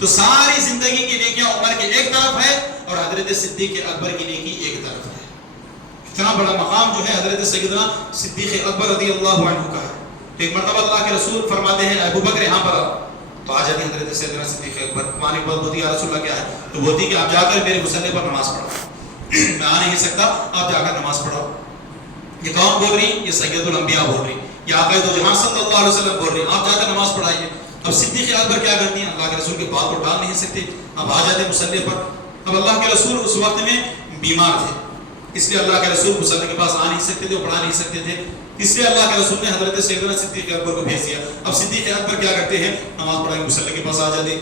تو ساری زندگی کی نیکیاں عمر کے ایک طرف ہے اور حضرت صدیق اکبر کی نیکی ایک طرف ہے. اتنا بڑا مقام جو ہے حضرت سیدنا صدیق اکبر رضی اللہ عنہ کا ہے. تو ایک مرتبہ اللہ کے رسول فرماتے ہیں ابو بکر یہاں پر آؤ. تو آ جاتے ہیں حضرت سیدنا صدیق اکبر. مانے بات ہوتی ہے یا رسول اللہ کیا ہے؟ تو بولتی ہے کہ آپ جا کر میرے مصلی پر نماز پڑھو. میں آ نہیں سکتا, آپ جا کر نماز پڑھو. یہ کون بول رہی؟ یہ سید الانبیاء بول رہی, یہ آقا دو جہاں صلی اللہ علیہ وسلم بول رہی, آپ جا کر نماز پڑھائیے. اب صدیق اکبر کیا کرتی ہیں؟ اللہ کے رسول کے بات کو ٹال نہیں سکتے, اب آ جاتے مصلی پر. اب اللہ کے رسول اس وقت میں بیمار تھے, اس لیے اللہ کے رسول مصلی کے پاس آ نہیں سکتے تھے, پڑھا نہیں سکتے تھے. اس لیے اللہ کے رسول نے حضرت سیدنا صدیق اکبر کو بھیج دیا. اب صدیق اکبر کیا کرتے ہیں؟ نماز پڑھا کے مصلی کے پاس آ جاتے.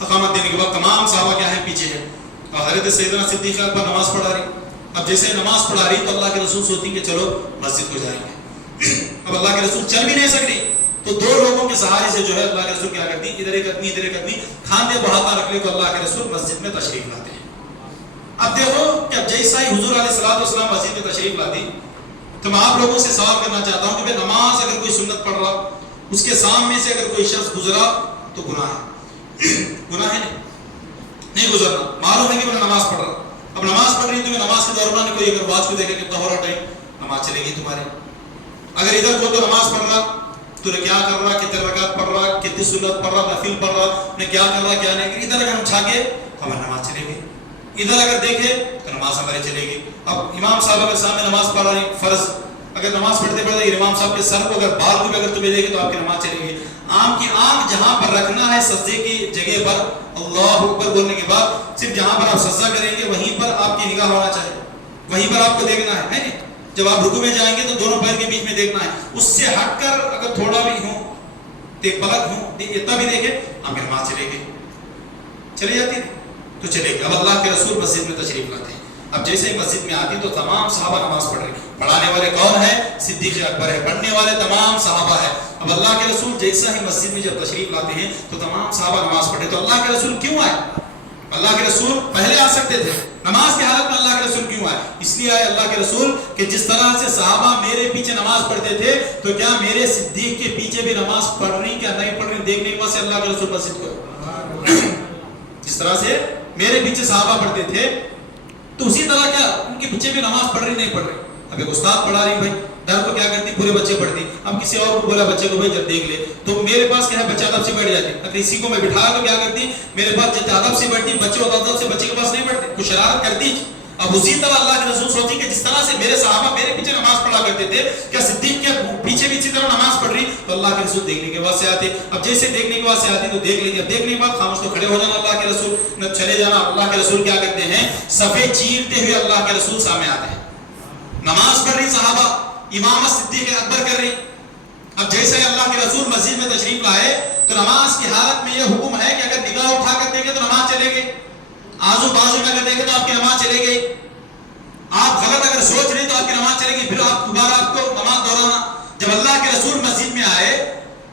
اقامت دینے کے بعد تمام صحابہ کیا ہیں؟ پیچھے ہیں. اور حضرت سیدنا صدیق اکبر نماز پڑھا رہی. اب جیسے نماز پڑھا رہی تو اللہ کے رسول سوچتی کہ چلو مسجد کو جائیں گے. اب اللہ کے رسول چل بھی نہیں سک رہی, تو دو لوگوں کے سہارے سے جو ہے اللہ کے رسول کیا کرتی, ادھر ایک آدمی ادھر ایک آدمی, کھاندے بڑھاتا رکھ لے تو اللہ کے رسول مسجد میں تشریف لاتے ہیں. اب دیکھو کہ اب جیسا ہی حضور علیہ الصلوۃ والسلام مسجد میں تشریف لاتی, تو میں آپ لوگوں سے سوال کرنا چاہتا ہوں کہ بھئی نماز اگر کوئی سنت پڑھ رہا, اس کے سامنے سے اگر کوئی شخص گزرا تو گناہ ہے. گناہ ہے نہیں گزرنا, معلوم ہے کہ میں نماز پڑھ رہا. اب نماز پڑھ رہی تو نماز کے دوران کوئی اگر واچ کو دیکھے کتنا ہو رہا ٹائم, نماز چلے گی تمہاری. اگر ادھر کوئی تو نماز پڑھ رہا تو نے کیا کر رہا, کتنے رکعت پڑھ رہا, کتنی سنت پڑھ رہا, نفل پڑھ رہا, نے کیا کر رہا کیا نہیں. ادھر اگر ہم چھاگے تو ہماری نماز چلے گی, ادھر اگر دیکھے تو نماز ہماری چلے گی. اب امام صاحب کے سامنے نماز پڑھ رہی فرض, اگر نماز پڑھتے پڑھتے امام صاحب کے سر کو اگر بال کو بھی اگر تمہیں دیکھے تو آپ کی نماز چلے گی. آنکھ کی آنکھ جہاں پر رکھنا ہے سجدے کی جگہ پر, اللہ اکبر بولنے کے بعد صرف جہاں پر آپ سجدہ کریں گے وہیں پر آپ کی نگاہ ہونا چاہیے, وہیں پر آپ کو دیکھنا ہے نہیں. جب آپ رکوع میں جائیں گے تو دونوں پیر کے بیچ میں دیکھنا ہے. اس سے ہٹ کر اگر تھوڑا بھی ہوں, ایک پلک ہوں, اتنا بھی دیکھے, آپ کی نماز چلے گی. چلے جاتی تو چلے گی. اب اللہ کے رسول مسجد میں تشریف لاتے ہیں. اب جیسے ہی مسجد میں آتی تو تمام صحابہ نماز پڑھ رہے ہیں. پڑھانے والے کون ہیں؟ صدیق اکبر ہے. پڑھنے والے تمام صحابہ ہیں. اب اللہ کے رسول جیسا ہی مسجد میں جب تشریف لاتے ہیں تو تمام صحابہ نماز پڑھے. تو اللہ کے رسول کیوں آئے؟ اللہ کے رسول پہلے آ سکتے تھے, نماز کی حالت میں اللہ کے رسول کیوں آئے؟ اس لیے آئے اللہ کے رسول کہ جس طرح سے صحابہ میرے پیچھے نماز پڑھتے تھے تو کیا میرے صدیق کے پیچھے بھی نماز پڑھ رہی کیا نہیں پڑھ رہی, دیکھنے کے بعد سے اللہ کے رسول مسجد کو جس طرح سے میرے پیچھے صحابہ پڑھتے تھے تو اسی طرح کیا ان کے پیچھے بھی نماز پڑھ رہی نہیں پڑھ رہی. اب ایک استاد پڑھا رہی, بھائی ڈر کو کیا کرتی, پورے بچے پڑھتی. اب کسی اور کو بولا بچے کو بھائی جب دیکھ لے تو میرے پاس کیا ہے, بچہ ادب سے بیٹھ جاتی. اگر اسی کو میں بٹھایا تو کیا کرتی, میرے پاس جتنے ادب سے بیٹھتی, بچے ادب سے بچے کے پاس نہیں بیٹھتے, کچھ شرارت کرتی. اب اسی طرح اللہ کے رسول سوچی کہ جس طرح سے میرے صحابہ میرے پیچھے نماز پڑھا کرتے تھے, کیا صدیق کے پیچھے بھی اسی طرح نماز پڑھ رہی؟ تو اللہ کے رسول دیکھنے کے بعد سے آتے. اب جیسے دیکھنے کے بعد سے آتی تو دیکھ لیتی. اب دیکھنے کے بعد خاموش تو کھڑے ہو جانا اللہ کے رسول, نہ چلے جانا. اللہ کے رسول کیا کرتے ہیں, صفے چیرتے ہوئے اللہ کے رسول سامنے آتے ہیں. نماز پڑھ رہی صحابہ, امامت صدیق اکبر کر رہی. اب جیسے اللہ کے رسول مسجد میں تشریف لائے تو نماز کی حالت میں یہ حکم ہے کہ اگر نگاہ اٹھا کر دیکھیں تو نماز چلے گی, آزو بازو میں اگر دیکھیں تو آپ کی نماز چلے گئی. آپ غلط اگر سوچ رہے تو آپ کی نماز چلے گی, پھر آپ دوبارہ آپ کو نماز دہرانا. جب اللہ کے رسول مسجد میں آئے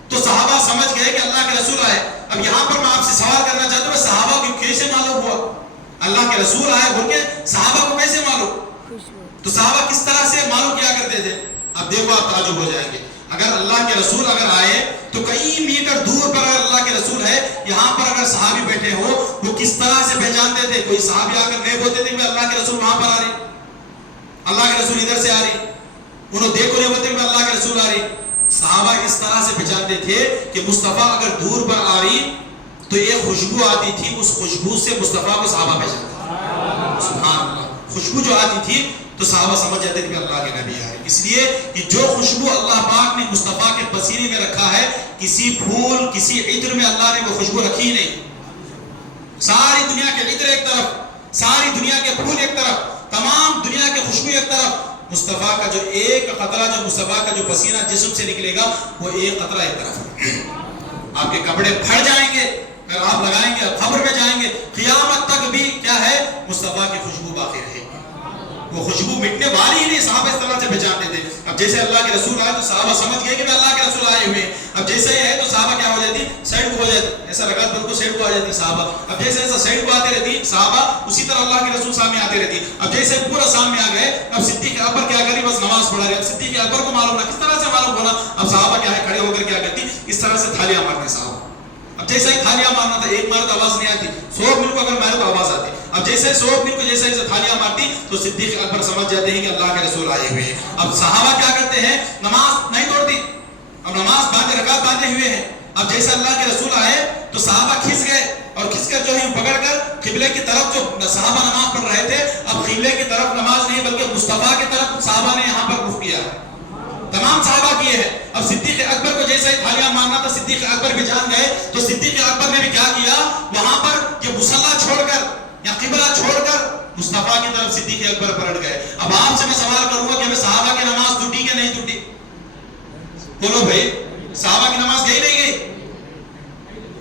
تو صحابہ سمجھ گئے کہ اللہ کے رسول آئے. اب یہاں پر میں آپ سے سوال کرنا چاہتا ہوں, صحابہ کو کیسے معلوم ہوا اللہ کے رسول آئے بول کے؟ صحابہ کو کیسے معلوم؟ تو صحابہ کس طرح سے معلوم کیا کرتے تھے؟ اب دیکھو آپ تعجب ہو جائیں گے. اگر اللہ کے رسول اگر آئے تو کئی میٹر دور پر اگر اللہ کے رسول ہے, یہاں پر اگر صحابی بیٹھے ہو وہ کس طرح سے پہچانتے تھے؟ کوئی صحابی آ کر نہیں بولتے تھے کہ اللہ کے رسول وہاں پر آ رہے, اللہ کے رسول ادھر سے آ رہے, انہوں دیکھو نہیں بولتے کہ اللہ کے رسول آ رہے. صحابہ اس طرح سے پہچانتے تھے کہ مصطفیٰ اگر دور پر آ رہی تو ایک خوشبو آتی تھی, اس خوشبو سے مصطفیٰ کو صحابہ پہچانتے. سبحان اللہ, خوشبو جو آتی تھی تو صحابہ سمجھ جاتے تھے کہ اللہ کے نبی آئے. اس لیے کہ جو خوشبو اللہ پاک نے مصطفیٰ کے پسینے میں رکھا ہے, کسی پھول کسی عطر میں اللہ نے وہ خوشبو رکھی ہی نہیں. ساری دنیا کے عطر ایک طرف, ساری دنیا کے پھول ایک طرف, تمام دنیا کے خوشبو ایک طرف, مصطفیٰ کا جو ایک قطرہ, جو مصطفیٰ کا جو پسینہ جسم سے نکلے گا وہ ایک قطرہ ایک طرف. آپ کے کپڑے پھٹ جائیں گے اگر آپ لگائیں گے, قبر میں جائیں گے, قیامت تک بھی کیا ہے, مصطفیٰ کی خوشبو باقی رہے گی, وہ خوشبو مٹنے والی ہی نہیں. صحابہ اس طرح سے پہچانتے تھے. اب جیسے اللہ کے رسول آئے تو صحابہ سمجھ گئے کہ اللہ کے رسول آئے ہوئے. اب جیسے ہی ہے تو صحابہ کیا ہو جاتی, سائڈ کو ہو جاتی, ایسا رکعت بند کو سائڈ کو آ جاتی صحابہ. اب جیسے ایسا سائڈ کو آتے رہتی صحابہ, اسی طرح اللہ کے رسول سامنے آتے رہتی. اب جیسے پورا سامنے آ گئے, اب صدیق اکبر کیا کری, بس نماز پڑھا رہے. اب صدیق اکبر کو معلوم نہ کس طرح سے معلوم ہونا, اب صحابہ کیا ہے, کھڑے ہو کر کیا کرتی, اس طرح سے تھالیاں مارتے صحابہ. اب جیسا ہی تھالیاں مارنا تھا، ایک مارے تو آواز نہیں آتی، 100 مل کو اگر مارے تو آواز آتی. اب جیسے 100 مل کو جیسے تھالیاں مارتی تو صدیق اکبر سمجھ جاتے ہیں کہ اللہ کے رسول آئے ہوئے ہیں. اب صحابہ کیا کرتے ہیں، نماز نہیں توڑتی، اب نماز باندھے، رکعت باندھے ہوئے ہیں. اب جیسے اللہ کے رسول آئے تو صحابہ کھس گئے اور کھس کر جو ہے پکڑ کر قبلے کی طرف، جو صحابہ نماز پڑھ رہے تھے اب قبلے کی طرف نماز نہیں بلکہ مصطفیٰ کی طرف صحابہ نے یہاں پر رخ کیا، تمام صحابہ کیے ہیں. اب صدیق اکبر کو جیسے ہی تھالیاں مارنا تھا صدیق اکبر بھی جان گئے، تو صدیق اکبر نے بھی کیا کیا، وہاں پر یہ مصلی چھوڑ کر یا قبلہ چھوڑ کر مصطفیٰ کی طرف صدیق اکبر پلٹ گئے. اب آپ سے میں سوال کروں گا کہ ہمیں صحابہ کی نماز ٹوٹی کہ نہیں ٹوٹی؟ بولو بھائی، صحابہ کی نماز گئی نہیں گئی؟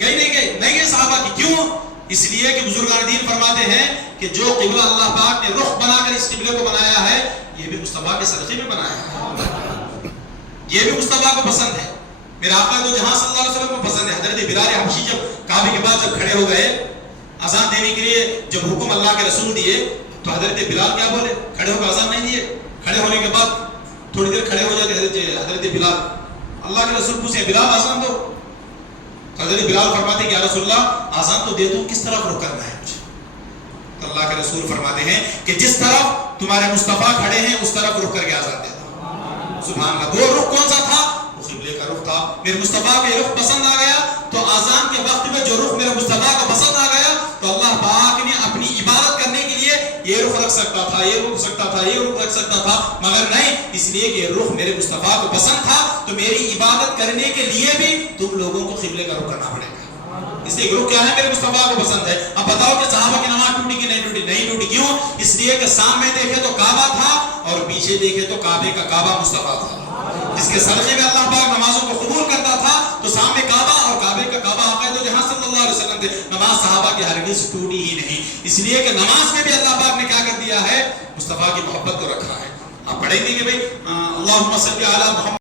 گئی نہیں گئی؟ نہیں گئی صحابہ کی. کیوں؟ اس لیے کہ بزرگان دین فرماتے ہیں کہ جو قبلہ اللہ پاک نے رخ بنا کر اس قبلے کو بنایا ہے یہ بھی مصطفیٰ کے صدقے میں بنایا ہے، یہ بھی مصطفیٰ کو پسند ہے. میرے آقا تو جہاں صلی اللہ علیہ وسلم کو پسند ہے. حضرت بلال حبشی جب کعبے کے بعد جب کھڑے ہو گئے اذان دینے کے لیے، جب حکم اللہ کے رسول دیے تو حضرت بلال کیا بولے؟ کھڑے ہو کر اذان نہیں دیے. کھڑے ہونے کے بعد تھوڑی دیر کھڑے ہو جاتے حضرت بلال. اللہ کے رسول پوچھے بلال اذان دو. حضرت بلال فرماتے کہ یا رسول اللہ اذان تو دے دو، کس طرف رخ کرنا ہے مجھے؟ تو اللہ کے رسول فرماتے ہیں کہ جس طرف تمہارے مصطفیٰ کھڑے ہیں اس طرف رخ کر کے اذان دے دو. سبحان اللہ. وہ رخ کون سا تھا؟ وہ قبلے کا رخ تھا. میرے مصطفیٰ کا رخ پسند آ گیا تو اذان کے وقت میں جو رخ میرے مصطفیٰ کا پسند آ گیا تو اللہ پاک نے اپنی عبادت کرنے کے لیے یہ رخ رکھ سکتا تھا، یہ رخ سکتا تھا، یہ رخ رکھ سکتا تھا، مگر نہیں، اس لیے کہ رخ میرے مصطفیٰ کو پسند تھا تو میری عبادت کرنے کے لیے بھی تم لوگوں کو قبلے کا رخ کرنا پڑے گا. اس لیے رخ کیا ہے؟ میرے مصطفیٰ کو پسند ہے. اب بتاؤ کہ صحابہ کی نماز ٹوٹی کہ نہیں ٹوٹی؟ نہیں ٹوٹی. کیوں؟ اس لیے کہ سامنے دیکھے تو کعبہ تھا اور پیچھے دیکھے تو کعبے کا کعبہ مصطفیٰ تھا، جس کے صدقے میں اللہ پاک نمازوں کو قبول کرتا تھا. تو سامنے کعبہ اور کعبے کا کعبہ آقا تو جہاں صلی اللہ علیہ وسلم تھے. نماز صحابہ کی ہرگز ٹوٹی ہی نہیں، اس لیے کہ نماز میں بھی اللہ پاک نے کیا کر دیا ہے؟ مصطفیٰ کی محبت کو رکھا ہے. آپ پڑھیں گے کہ بھائی اللہم صلی علی محمد